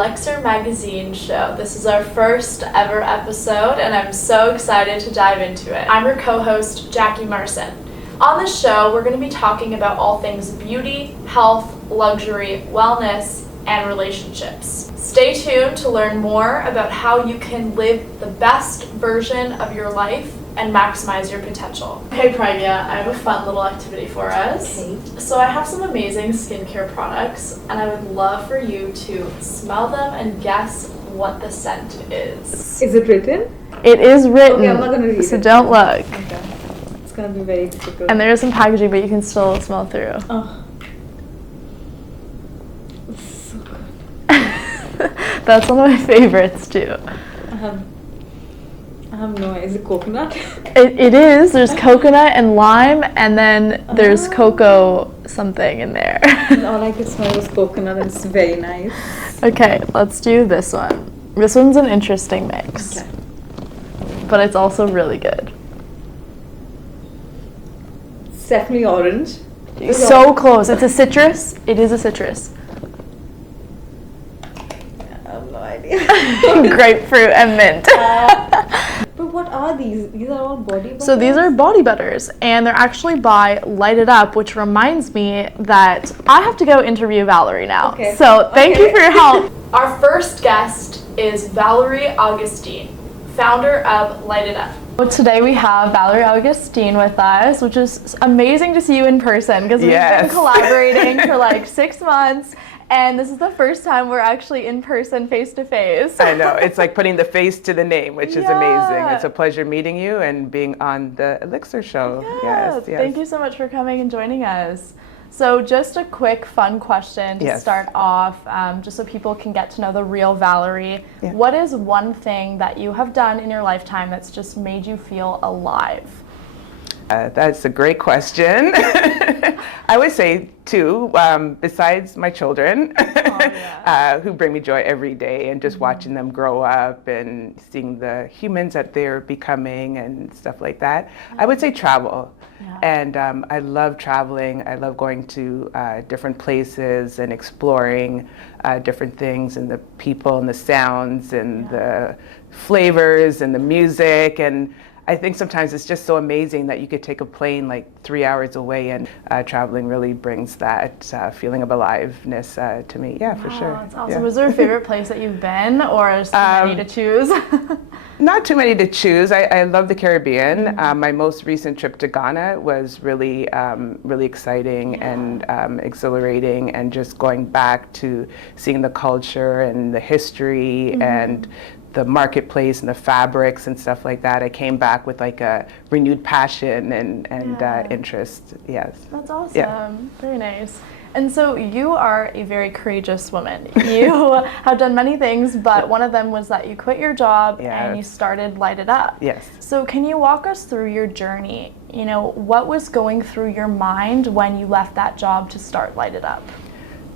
Elixir Magazine show. This is our first ever episode, and I'm so excited to dive into it. I'm your co-host, Jackie Marson. On this show, we're going to be talking about all things beauty, health, luxury, wellness, and relationships. Stay tuned to learn more about how you can live the best version of your life and maximize your potential. Hey Pragya, I have a fun little activity for us. Okay. So I have some amazing skincare products, and I would love for you to smell them and guess what the scent is. Is it written? It is written, Okay, I'm not gonna read it. so don't look. Okay. It's gonna be very difficult. And there is some packaging, but you can still smell through. Oh. It's so good. That's one of my favorites too. I have no idea. Is it coconut? It is. There's coconut and lime, and then there's cocoa something in there. All I could smell was coconut, and it's very nice. Okay, let's do this one. This one's an interesting mix. Okay. But it's also really good. It's definitely orange. So close. It's a citrus. It is a citrus. I have no idea. Grapefruit and mint. But what are these? These are all body butters? So these are body butters, and they're actually by Lite It Up, which reminds me that I have to go interview Valerie now. Okay. So thank you for your help. Our first guest is Valerie Augustine, founder of Lite It Up. Today we have Valerie Augustine with us, which is amazing to see you in person because we've been collaborating for like 6 months. And this is the first time we're actually in person, face to face. I know. It's like putting the face to the name, which is amazing. It's a pleasure meeting you and being on the Elixir show. Yeah, Yes. Thank you so much for coming and joining us. So just a quick fun question to start off, just so people can get to know the real Valerie. Yeah. What is one thing that you have done in your lifetime that's just made you feel alive? That's a great question. I would say two, besides my children, who bring me joy every day, and just watching them grow up and seeing the humans that they're becoming and stuff like that. I would say travel. And I love traveling. I love going to different places and exploring different things, and the people and the sounds and the flavors and the music. And I think sometimes it's just so amazing that you could take a plane like 3 hours away, and traveling really brings that feeling of aliveness to me. Yeah, for sure. That's awesome. Was there a favorite place that you've been, or is there many to choose? Not too many to choose. I love the Caribbean. My most recent trip to Ghana was really, really exciting and exhilarating, and just going back to seeing the culture and the history and the marketplace and the fabrics and stuff like that. I came back with like a renewed passion and interest. Yes. That's awesome. Yeah. Very nice. And so you are a very courageous woman. You have done many things, but one of them was that you quit your job and you started Lite It Up. Yes. So can you walk us through your journey? You know, what was going through your mind when you left that job to start Lite It Up?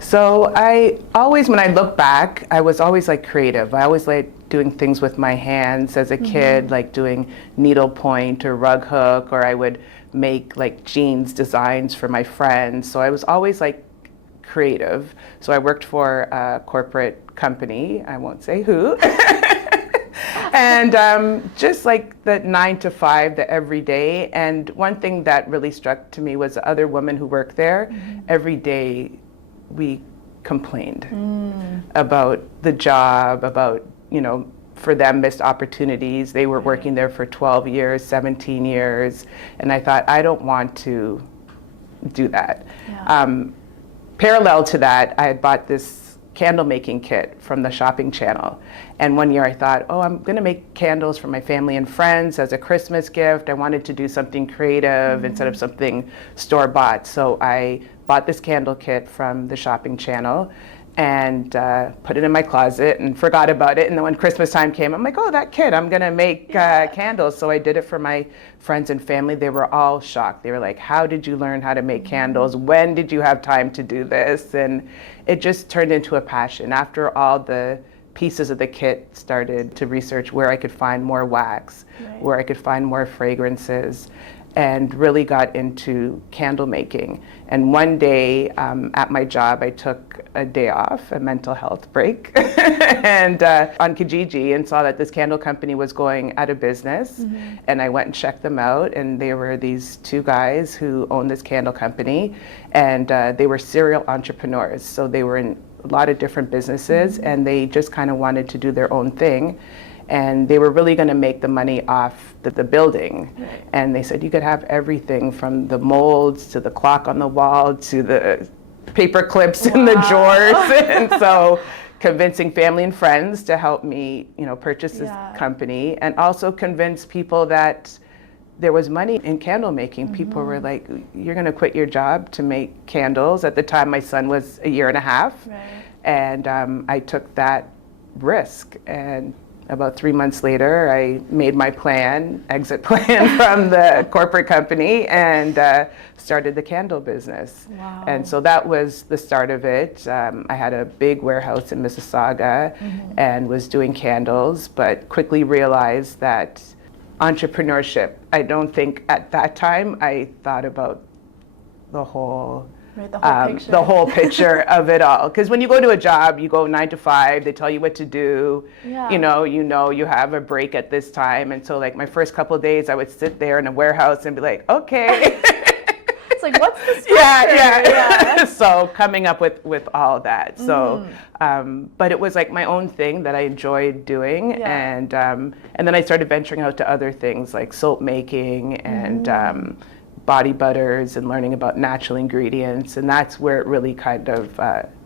So when I look back, I was always like creative. I always liked doing things with my hands as a kid, like doing needlepoint or rug hook, or I would make like jeans designs for my friends. So I was always like creative. So I worked for a corporate company, I won't say who, and just like the 9 to 5, the everyday. And one thing that really struck to me was the other women who worked there. Every day we complained about the job, about, you know, for them missed opportunities. They were working there for 12 years, 17 years, and I thought, I don't want to do that. Parallel to that, I had bought this candle making kit from the shopping channel, and one year I thought, oh, I'm gonna make candles for my family and friends as a Christmas gift. I wanted to do something creative instead of something store-bought, so I bought this candle kit from the shopping channel and put it in my closet and forgot about it. And then when Christmas time came, I'm like, oh, that kit, I'm gonna make candles. So I did it for my friends and family. They were all shocked. They were like, how did you learn how to make candles? When did you have time to do this? And it just turned into a passion. After all the pieces of the kit, started to research where I could find more wax, where I could find more fragrances. and really got into candle making. And one day at my job, I took a day off, a mental health break, and on Kijiji, and saw that this candle company was going out of business. And I went and checked them out, and they were these two guys who owned this candle company, and they were serial entrepreneurs. So they were in a lot of different businesses, and they just kind of wanted to do their own thing. And they were really going to make the money off the building. Right. And they said you could have everything from the molds to the clock on the wall to the paper clips in the drawers. And so convincing family and friends to help me, purchase this company, and also convince people that there was money in candle making. People were like, you're going to quit your job to make candles. At the time, my son was 1.5 years. Right. And I took that risk. And about 3 months later, I made my exit plan from the corporate company, and started the candle business. Wow. And so that was the start of it. I had a big warehouse in Mississauga and was doing candles, but quickly realized that entrepreneurship, I don't think at that time I thought about the whole the whole picture of it all. Because when you go to a job, you go 9 to 5, they tell you what to do. Yeah. You have a break at this time. And so like my first couple of days, I would sit there in a warehouse and be like, okay. It's like, what's the structure? Yeah. So coming up with all that. So, but it was like my own thing that I enjoyed doing. Yeah. And then I started venturing out to other things like soap making and body butters and learning about natural ingredients, and that's where it really kind of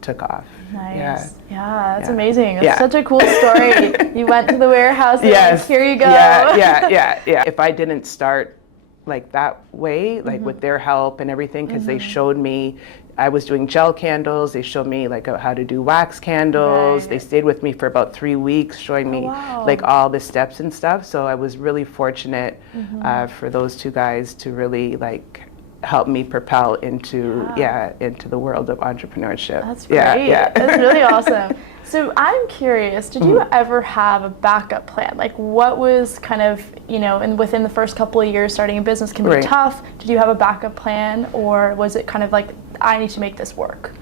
took off. Nice. Yeah, that's amazing. It's such a cool story. You went to the warehouse and like, here you go. Yeah. If I didn't start like that way, like with their help and everything, because they showed me, I was doing gel candles, they showed me like how to do wax candles. Right. They stayed with me for about 3 weeks, showing me like all the steps and stuff. So I was really fortunate for those two guys to really like help me propel into the world of entrepreneurship. That's great. That's really awesome. So I'm curious, did you ever have a backup plan? Like what was kind of, and within the first couple of years starting a business can be tough. Did you have a backup plan, or was it kind of like, I need to make this work?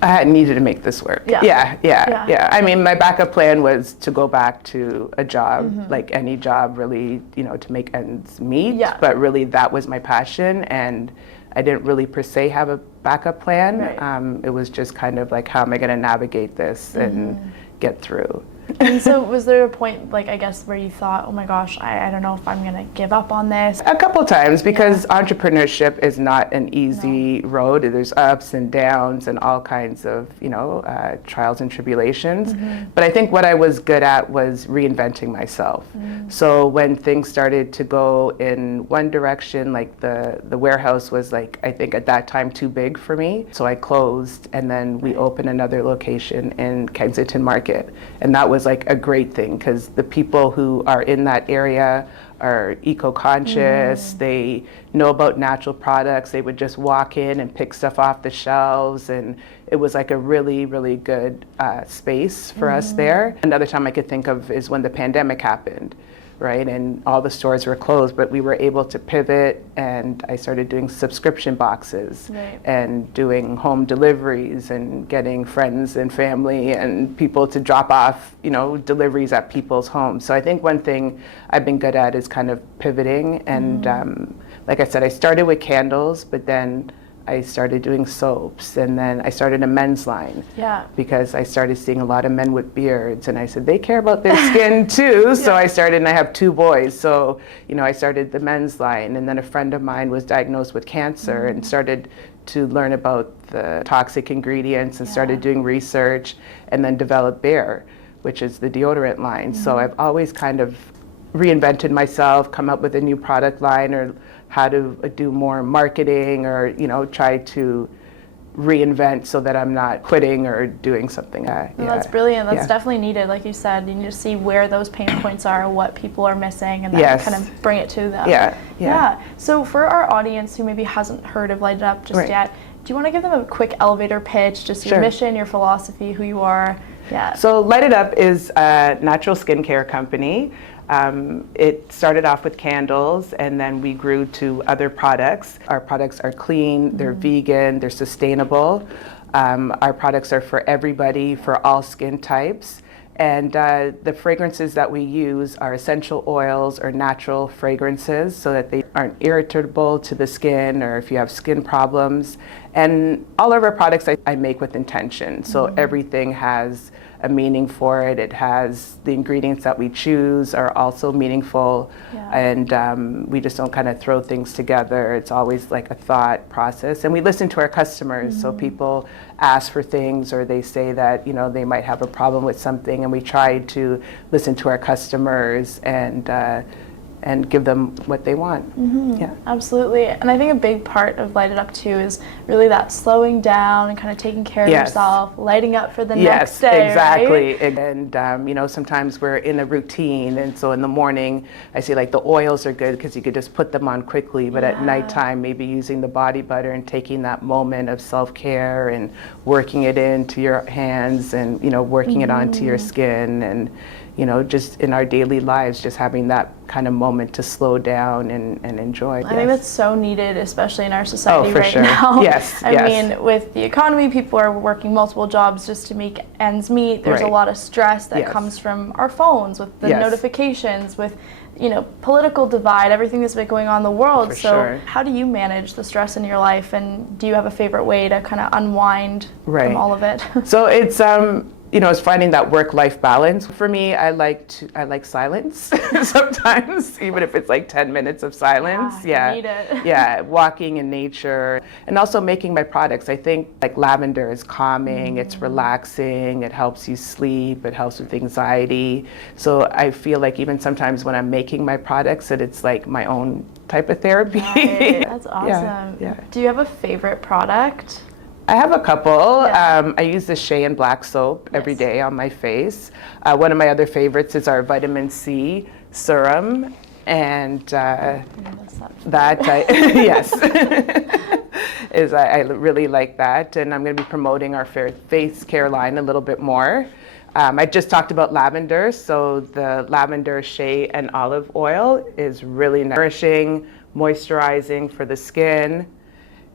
I needed to make this work. Yeah. I mean, my backup plan was to go back to a job, like any job really, to make ends meet. Yeah. But really that was my passion, and I didn't really per se have a backup plan. Right. It was just kind of like, how am I going to navigate this and get through? And so was there a point, like, I guess, where you thought, oh my gosh, I don't know if I'm going to give up on this? A couple times, because entrepreneurship is not an easy road. There's ups and downs and all kinds of, trials and tribulations. But I think what I was good at was reinventing myself. So when things started to go in one direction, like the warehouse was like, I think at that time too big for me. So I closed, and then we opened another location in Kensington Market. And that was like a great thing, because the people who are in that area are eco-conscious. They know about natural products. They would just walk in and pick stuff off the shelves, and it was like a really, really good space for us there. Another time I could think of is when the pandemic happened, right? And all the stores were closed, but we were able to pivot, and I started doing subscription boxes and doing home deliveries and getting friends and family and people to drop off, deliveries at people's homes. So I think one thing I've been good at is kind of pivoting. And like I said, I started with candles, but then I started doing soaps, and then I started a men's line. Yeah. Because I started seeing a lot of men with beards, and I said, they care about their skin too. So I started, and I have 2 boys. So, I started the men's line, and then a friend of mine was diagnosed with cancer and started to learn about the toxic ingredients and started doing research, and then developed Bare, which is the deodorant line. So I've always kind of reinvented myself, come up with a new product line, or how to do more marketing, or try to reinvent so that I'm not quitting or doing something. That's brilliant. That's definitely needed. Like you said, you need to see where those pain points are, what people are missing, and then kind of bring it to them. Yeah. So for our audience who maybe hasn't heard of Lite It Up just yet, do you want to give them a quick elevator pitch, just your mission, your philosophy, who you are? Yeah. So Lite It Up is a natural skincare company. It started off with candles, and then we grew to other products. Our products are clean, they're vegan, they're sustainable. Our products are for everybody, for all skin types. And the fragrances that we use are essential oils or natural fragrances so that they aren't irritable to the skin or if you have skin problems. And all of our products I make with intention. So everything has a meaning for it. It has the ingredients that we choose are also meaningful. And we just don't kind of throw things together. It's always like a thought process. And we listen to our customers. So people ask for things or they say that, you know, they might have a problem with something, and we try to listen to our customers and give them what they want. Yeah. Absolutely. And I think a big part of Light It Up too is really that slowing down and kind of taking care of yourself, lighting up for the next day. Yes, exactly. Right? And you know, sometimes we're in a routine, and so in the morning I say like the oils are good because you could just put them on quickly, but at nighttime maybe using the body butter and taking that moment of self-care and working it into your hands and, you know, working it onto your skin, and you know, just in our daily lives, just having that kind of moment to slow down and enjoy. I think that's so needed, especially in our society for right sure. now. Yes, I mean, with the economy, people are working multiple jobs just to make ends meet. There's a lot of stress that comes from our phones, with the notifications, with, you know, political divide, everything that's been going on in the world. So how do you manage the stress in your life, and do you have a favorite way to kind of unwind from all of it? So it's you know, it's finding that work-life balance. For me, I like silence sometimes, even if it's like 10 minutes of silence. You need it. Yeah, walking in nature, and also making my products. I think like lavender is calming, it's relaxing, it helps you sleep, it helps with anxiety. So I feel like even sometimes when I'm making my products, that it's like my own type of therapy. Right. That's awesome. Yeah. Do you have a favorite product? I have a couple. I use the Shea and Black soap every day on my face. One of my other favorites is our vitamin C serum, and I really like that, and I'm going to be promoting our face care line a little bit more. I just talked about lavender, so the lavender, shea, and olive oil is really nourishing, moisturizing for the skin.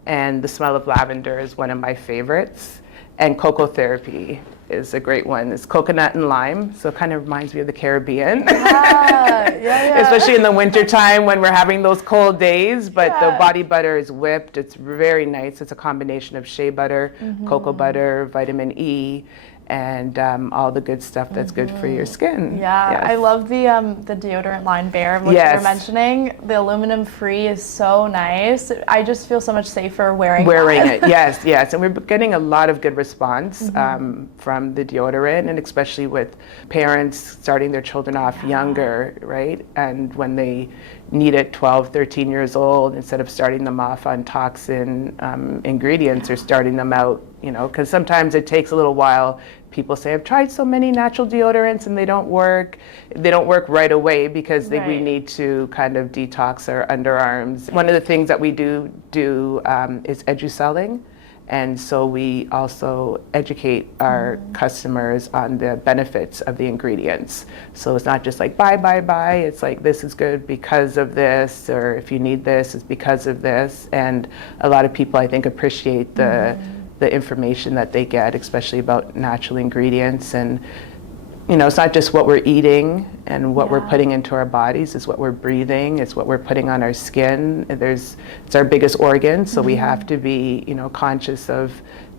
And the smell of lavender is one of my favorites. And cocoa therapy is a great one. It's coconut and lime, so it kind of reminds me of the Caribbean. Especially in the wintertime when we're having those cold days. But the body butter is whipped. It's very nice. It's a combination of shea butter, cocoa butter, vitamin E, and all the good stuff that's good for your skin. I love the deodorant line Bare, which you were mentioning. The aluminum free is so nice. I just feel so much safer wearing it. Yes, and we're getting a lot of good response from the deodorant, and especially with parents starting their children off younger, right? And when they need it 12, 13 years old, instead of starting them off on toxin ingredients, or starting them out, you know, because sometimes it takes a little while. People say, I've tried so many natural deodorants and they don't work. They don't work right away because we need to kind of detox our underarms. One of the things that we do is eduselling. And so we also educate our customers on the benefits of the ingredients. So it's not just like buy. It's like, this is good because of this, or if you need this, it's because of this. And a lot of people, I think, appreciate the information that they get, especially about natural ingredients. And you know, it's not just what we're eating and what we're putting into our bodies, it's what we're breathing, it's what we're putting on our skin. It's our biggest organ, so we have to be, you know, conscious of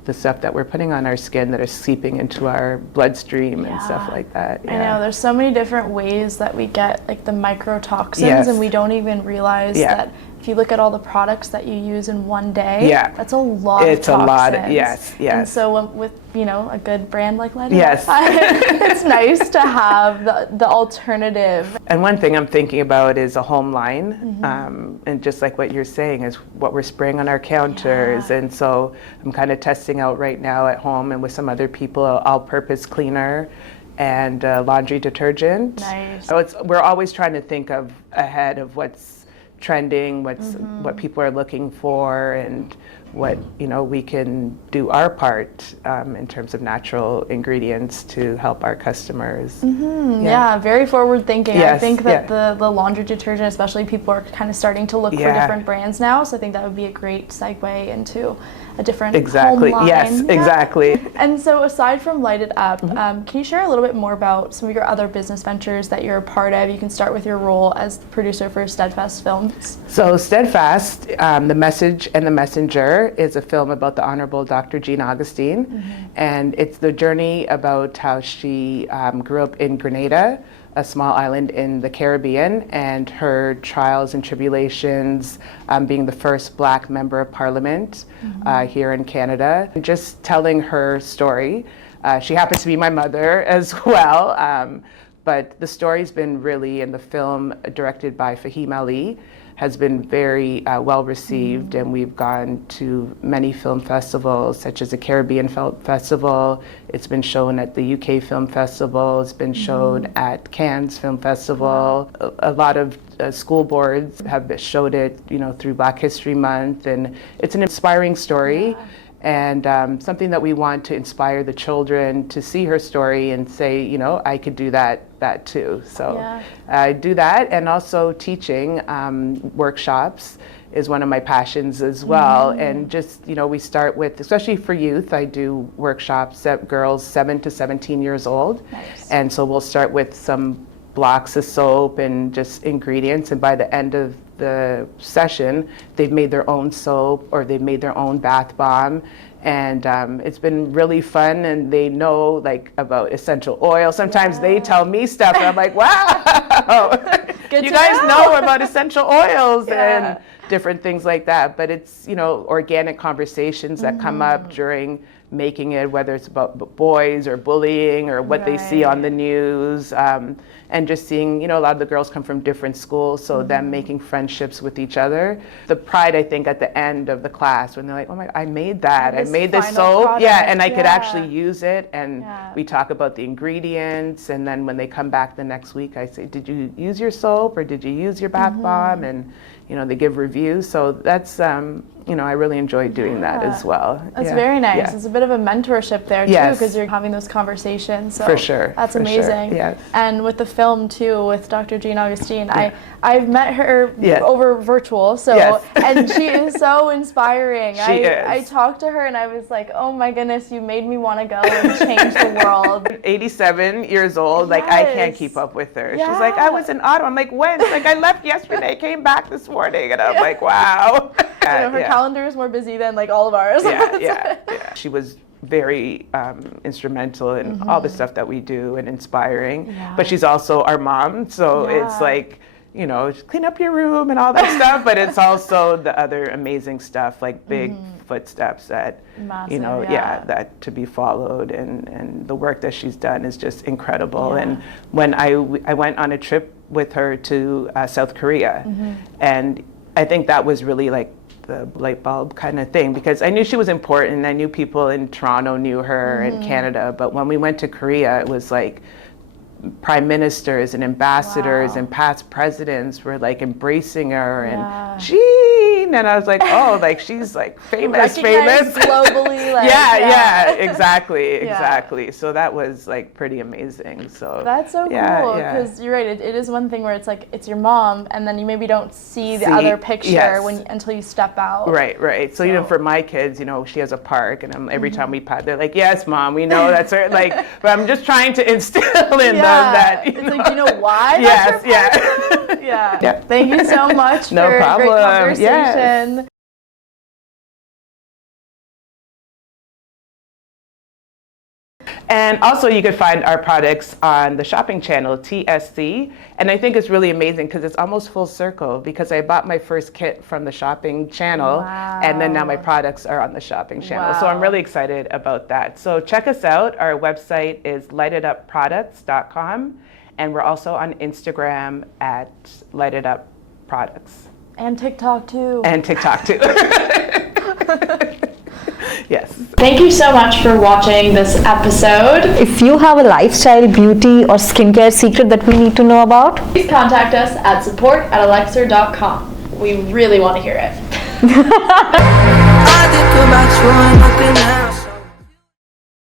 the stuff that we're putting on our skin that are seeping into our bloodstream and stuff like that. I know, there's so many different ways that we get like the microtoxins, and we don't even realize that if you look at all the products that you use in one day, that's a lot of toxins. It's a lot, yes. And so with, you know, a good brand like Lite It Up, it's nice to have the alternative. And one thing I'm thinking about is a home line, and just like what you're saying is what we're spraying on our counters. And so I'm kind of testing out right now at home and with some other people, an all-purpose cleaner and laundry detergent. Nice. So we're always trying to think ahead of what's trending, what people are looking for, and what we can do our part in terms of natural ingredients to help our customers. Yeah, very forward thinking. Yes, I think that the laundry detergent, especially, people are kind of starting to look for different brands now. So I think that would be a great segue into a different home line. Yes, exactly. And so aside from Lite It Up, can you share a little bit more about some of your other business ventures that you're a part of? You can start with your role as the producer for Steadfast Films. So Steadfast, The Message and the Messenger, is a film about the Honorable Dr. Jean Augustine. And it's the journey about how she grew up in Grenada, a small island in the Caribbean, and her trials and tribulations being the first Black member of Parliament here in Canada. And just telling her story. She happens to be my mother as well, but the story's been really, in the film directed by Fahim Ali, has been very well received, and we've gone to many film festivals, such as the Caribbean Film Festival. It's been shown at the UK Film Festival. It's been shown at Cannes Film Festival. A lot of school boards have showed it, through Black History Month, and it's an inspiring story. And something that we want to inspire the children to see her story and say, I could do that too. So I do that, and also teaching workshops is one of my passions as well. And just, we start with, especially for youth, I do workshops at girls 7 to 17 years old. Nice. And so we'll start with some blocks of soap and just ingredients, and by the end of the session they've made their own soap or they've made their own bath bomb, and it's been really fun, and they know about essential oil. Sometimes they tell me stuff and I'm like, wow, you guys know about essential oils and different things like that. But it's organic conversations that come up during making it, whether it's about boys or bullying or what they see on the news, and just seeing, a lot of the girls come from different schools, so them making friendships with each other. The pride, I think, at the end of the class when they're like, oh my, I made that, I made this soap, and I could actually use it, and we talk about the ingredients, and then when they come back the next week, I say, did you use your soap or did you use your bath bomb? And they give reviews. So that's, I really enjoy doing that as well. That's very nice. It's a bit of a mentorship there too, because you're having those conversations. So for sure. That's amazing. Sure. Yes. And with the film too, with Dr. Jean Augustine, I've met her over virtual, so and she is so inspiring. I talked to her and I was like, oh my goodness, you made me want to go and change the world. 87 years old, I can't keep up with her. She's like, I was in Ottawa. I'm like, when? She's like, I left yesterday, came back this morning, and I'm like, wow. Her calendar is more busy than all of ours. She was very instrumental in all the stuff that we do and inspiring. But she's also our mom, so it's like, clean up your room and all that stuff, but it's also the other amazing stuff, like big footsteps that, that to be followed, and the work that she's done is just incredible. And when I went on a trip with her to South Korea, and I think that was really the light bulb kind of thing, because I knew she was important. I knew people in Toronto knew her and Canada, but when we went to Korea, it was like prime ministers and ambassadors and past presidents were embracing her, and Jean, and I was like, oh, she's famous globally. Exactly. So that was pretty amazing. So that's so cool, because you're right. It is one thing where it's it's your mom, and then you maybe don't see the other picture until you step out. Right. So for my kids, she has a park, and every time we pat, they're like, yes, mom, we know that's her. But I'm just trying to instill in them that, it's do you know why? Thank you so much for a great conversation. And also you can find our products on the shopping channel, TSC. And I think it's really amazing because it's almost full circle, because I bought my first kit from the shopping channel, and then now my products are on the shopping channel. So I'm really excited about that. So check us out. Our website is liteitupproducts.com, and we're also on Instagram at Lite It Up Products. And TikTok too. Yes. Thank you so much for watching this episode. If you have a lifestyle, beauty, or skincare secret that we need to know about, please contact us at support@alexer.com. We really want to hear it. I think about you and nothing else.